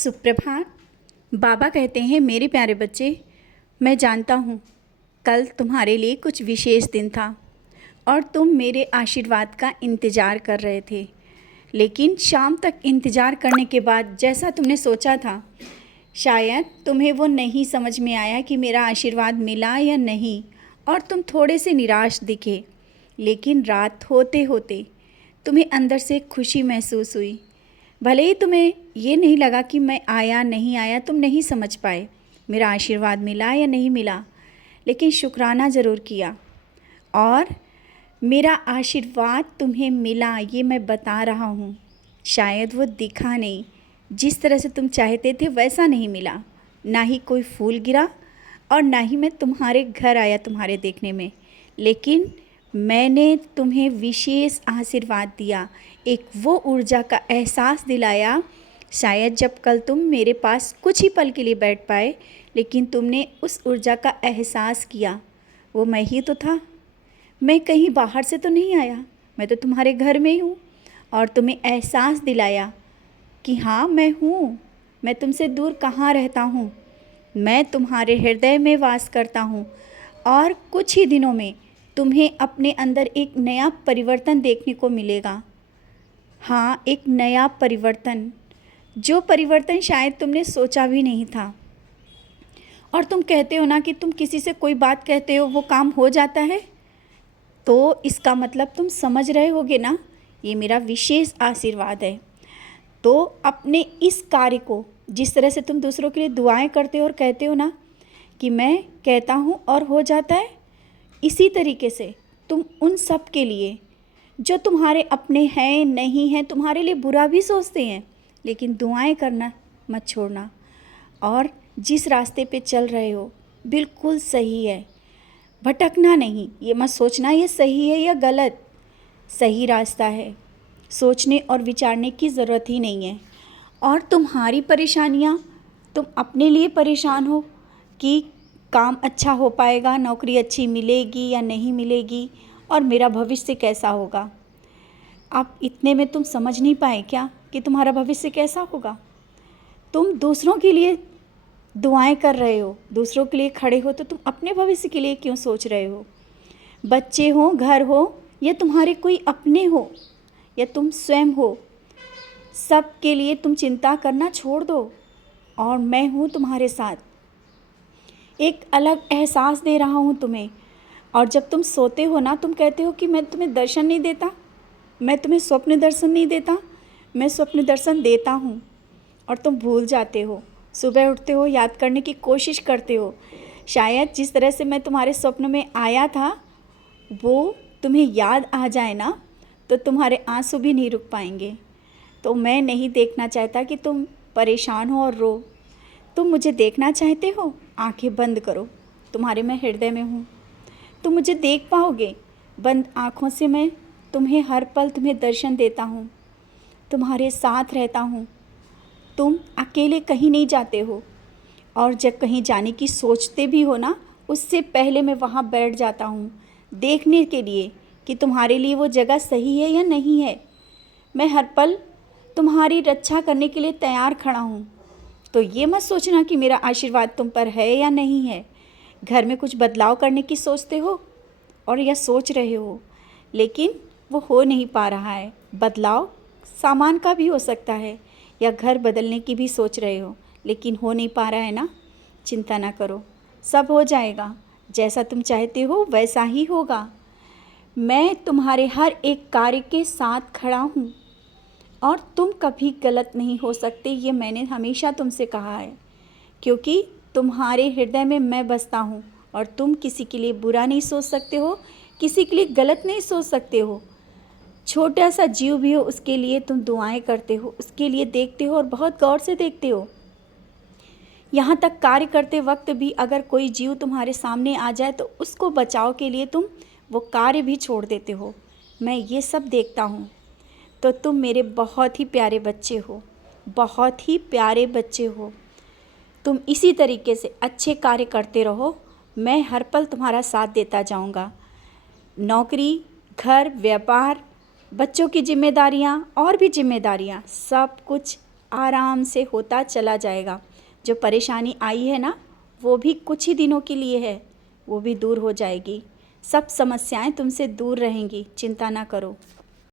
सुप्रभात। बाबा कहते हैं, मेरे प्यारे बच्चे, मैं जानता हूँ कल तुम्हारे लिए कुछ विशेष दिन था और तुम मेरे आशीर्वाद का इंतज़ार कर रहे थे। लेकिन शाम तक इंतज़ार करने के बाद जैसा तुमने सोचा था, शायद तुम्हें वो नहीं समझ में आया कि मेरा आशीर्वाद मिला या नहीं, और तुम थोड़े से निराश दिखे। लेकिन रात होते होते तुम्हें अंदर से खुशी महसूस हुई। भले ही तुम्हें ये नहीं लगा कि मैं आया नहीं आया, तुम नहीं समझ पाए मेरा आशीर्वाद मिला या नहीं मिला, लेकिन शुक्राना ज़रूर किया। और मेरा आशीर्वाद तुम्हें मिला, ये मैं बता रहा हूँ। शायद वो दिखा नहीं, जिस तरह से तुम चाहते थे वैसा नहीं मिला। ना ही कोई फूल गिरा और ना ही मैं तुम्हारे घर आया तुम्हारे देखने में, लेकिन मैंने तुम्हें विशेष आशीर्वाद दिया, एक वो ऊर्जा का एहसास दिलाया। शायद जब कल तुम मेरे पास कुछ ही पल के लिए बैठ पाए, लेकिन तुमने उस ऊर्जा का एहसास किया। वो मैं ही तो था, मैं कहीं बाहर से तो नहीं आया, मैं तो तुम्हारे घर में ही हूँ। और तुम्हें एहसास दिलाया कि हाँ मैं हूँ, मैं तुमसे दूर कहाँ रहता हूँ, मैं तुम्हारे हृदय में वास करता हूँ। और कुछ ही दिनों में तुम्हें अपने अंदर एक नया परिवर्तन देखने को मिलेगा। हाँ, एक नया परिवर्तन, जो परिवर्तन शायद तुमने सोचा भी नहीं था। और तुम कहते हो ना कि तुम किसी से कोई बात कहते हो वो काम हो जाता है, तो इसका मतलब तुम समझ रहे होगे ना, ये मेरा विशेष आशीर्वाद है। तो अपने इस कार्य को, जिस तरह से तुम दूसरों के लिए दुआएं करते हो और कहते हो ना कि मैं कहता हूँ और हो जाता है, इसी तरीके से तुम उन सब के लिए जो तुम्हारे अपने हैं नहीं हैं, तुम्हारे लिए बुरा भी सोचते हैं, लेकिन दुआएं करना मत छोड़ना। और जिस रास्ते पे चल रहे हो बिल्कुल सही है, भटकना नहीं। ये मत सोचना ये सही है या गलत, सही रास्ता है, सोचने और विचारने की ज़रूरत ही नहीं है। और तुम्हारी परेशानियाँ, तुम अपने लिए परेशान हो कि काम अच्छा हो पाएगा, नौकरी अच्छी मिलेगी या नहीं मिलेगी, और मेरा भविष्य कैसा होगा। अब इतने में तुम समझ नहीं पाए क्या कि तुम्हारा भविष्य कैसा होगा। तुम दूसरों के लिए दुआएं कर रहे हो, दूसरों के लिए खड़े हो, तो तुम अपने भविष्य के लिए क्यों सोच रहे हो। बच्चे हो, घर हो, या तुम्हारे कोई अपने हो, या तुम स्वयं हो, सब के लिए तुम चिंता करना छोड़ दो। और मैं हूँ तुम्हारे साथ, एक अलग एहसास दे रहा हूँ तुम्हें। और जब तुम सोते हो ना, तुम कहते हो कि मैं तुम्हें दर्शन नहीं देता, मैं तुम्हें स्वप्न दर्शन नहीं देता। मैं स्वप्न दर्शन देता हूँ और तुम भूल जाते हो। सुबह उठते हो, याद करने की कोशिश करते हो। शायद जिस तरह से मैं तुम्हारे स्वप्न में आया था वो तुम्हें याद आ जाए ना, तो तुम्हारे आंसू भी नहीं रुक पाएंगे। तो मैं नहीं देखना चाहता कि तुम परेशान हो और रो। तुम मुझे देखना चाहते हो, आंखें बंद करो, तुम्हारे मैं हृदय में हूँ, तुम मुझे देख पाओगे। बंद आँखों से मैं तुम्हें हर पल तुम्हें दर्शन देता हूँ, तुम्हारे साथ रहता हूँ। तुम अकेले कहीं नहीं जाते हो, और जब कहीं जाने की सोचते भी हो ना, उससे पहले मैं वहाँ बैठ जाता हूँ देखने के लिए कि तुम्हारे लिए वो जगह सही है या नहीं है। मैं हर पल तुम्हारी रक्षा करने के लिए तैयार खड़ा हूँ। तो ये मत सोचना कि मेरा आशीर्वाद तुम पर है या नहीं है। घर में कुछ बदलाव करने की सोचते हो और या सोच रहे हो, लेकिन वो हो नहीं पा रहा है। बदलाव सामान का भी हो सकता है, या घर बदलने की भी सोच रहे हो, लेकिन हो नहीं पा रहा है ना। चिंता ना करो, सब हो जाएगा। जैसा तुम चाहते हो वैसा ही होगा। मैं तुम्हारे हर एक कार्य के साथ खड़ा हूँ, और तुम कभी गलत नहीं हो सकते, ये मैंने हमेशा तुमसे कहा है, क्योंकि तुम्हारे हृदय में मैं बसता हूँ। और तुम किसी के लिए बुरा नहीं सोच सकते हो, किसी के लिए गलत नहीं सोच सकते हो। छोटा सा जीव भी हो, उसके लिए तुम दुआएं करते हो, उसके लिए देखते हो और बहुत गौर से देखते हो। यहाँ तक कार्य करते वक्त भी अगर कोई जीव तुम्हारे सामने आ जाए तो उसको बचाव के लिए तुम वो कार्य भी छोड़ देते हो। मैं ये सब देखता हूँ। तो तुम मेरे बहुत ही प्यारे बच्चे हो, बहुत ही प्यारे बच्चे हो। तुम इसी तरीके से अच्छे कार्य करते रहो, मैं हर पल तुम्हारा साथ देता जाऊंगा। नौकरी, घर, व्यापार, बच्चों की जिम्मेदारियां और भी जिम्मेदारियां, सब कुछ आराम से होता चला जाएगा। जो परेशानी आई है ना, वो भी कुछ ही दिनों के लिए है, वो भी दूर हो जाएगी। सब समस्याएं तुमसे दूर रहेंगी, चिंता ना करो।